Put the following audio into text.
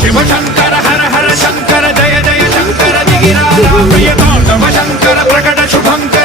शिव शंकर हर हर शंकर जय जय शंकर दिगिराज प्रिय तांडव शंकर प्रकट शुभंकर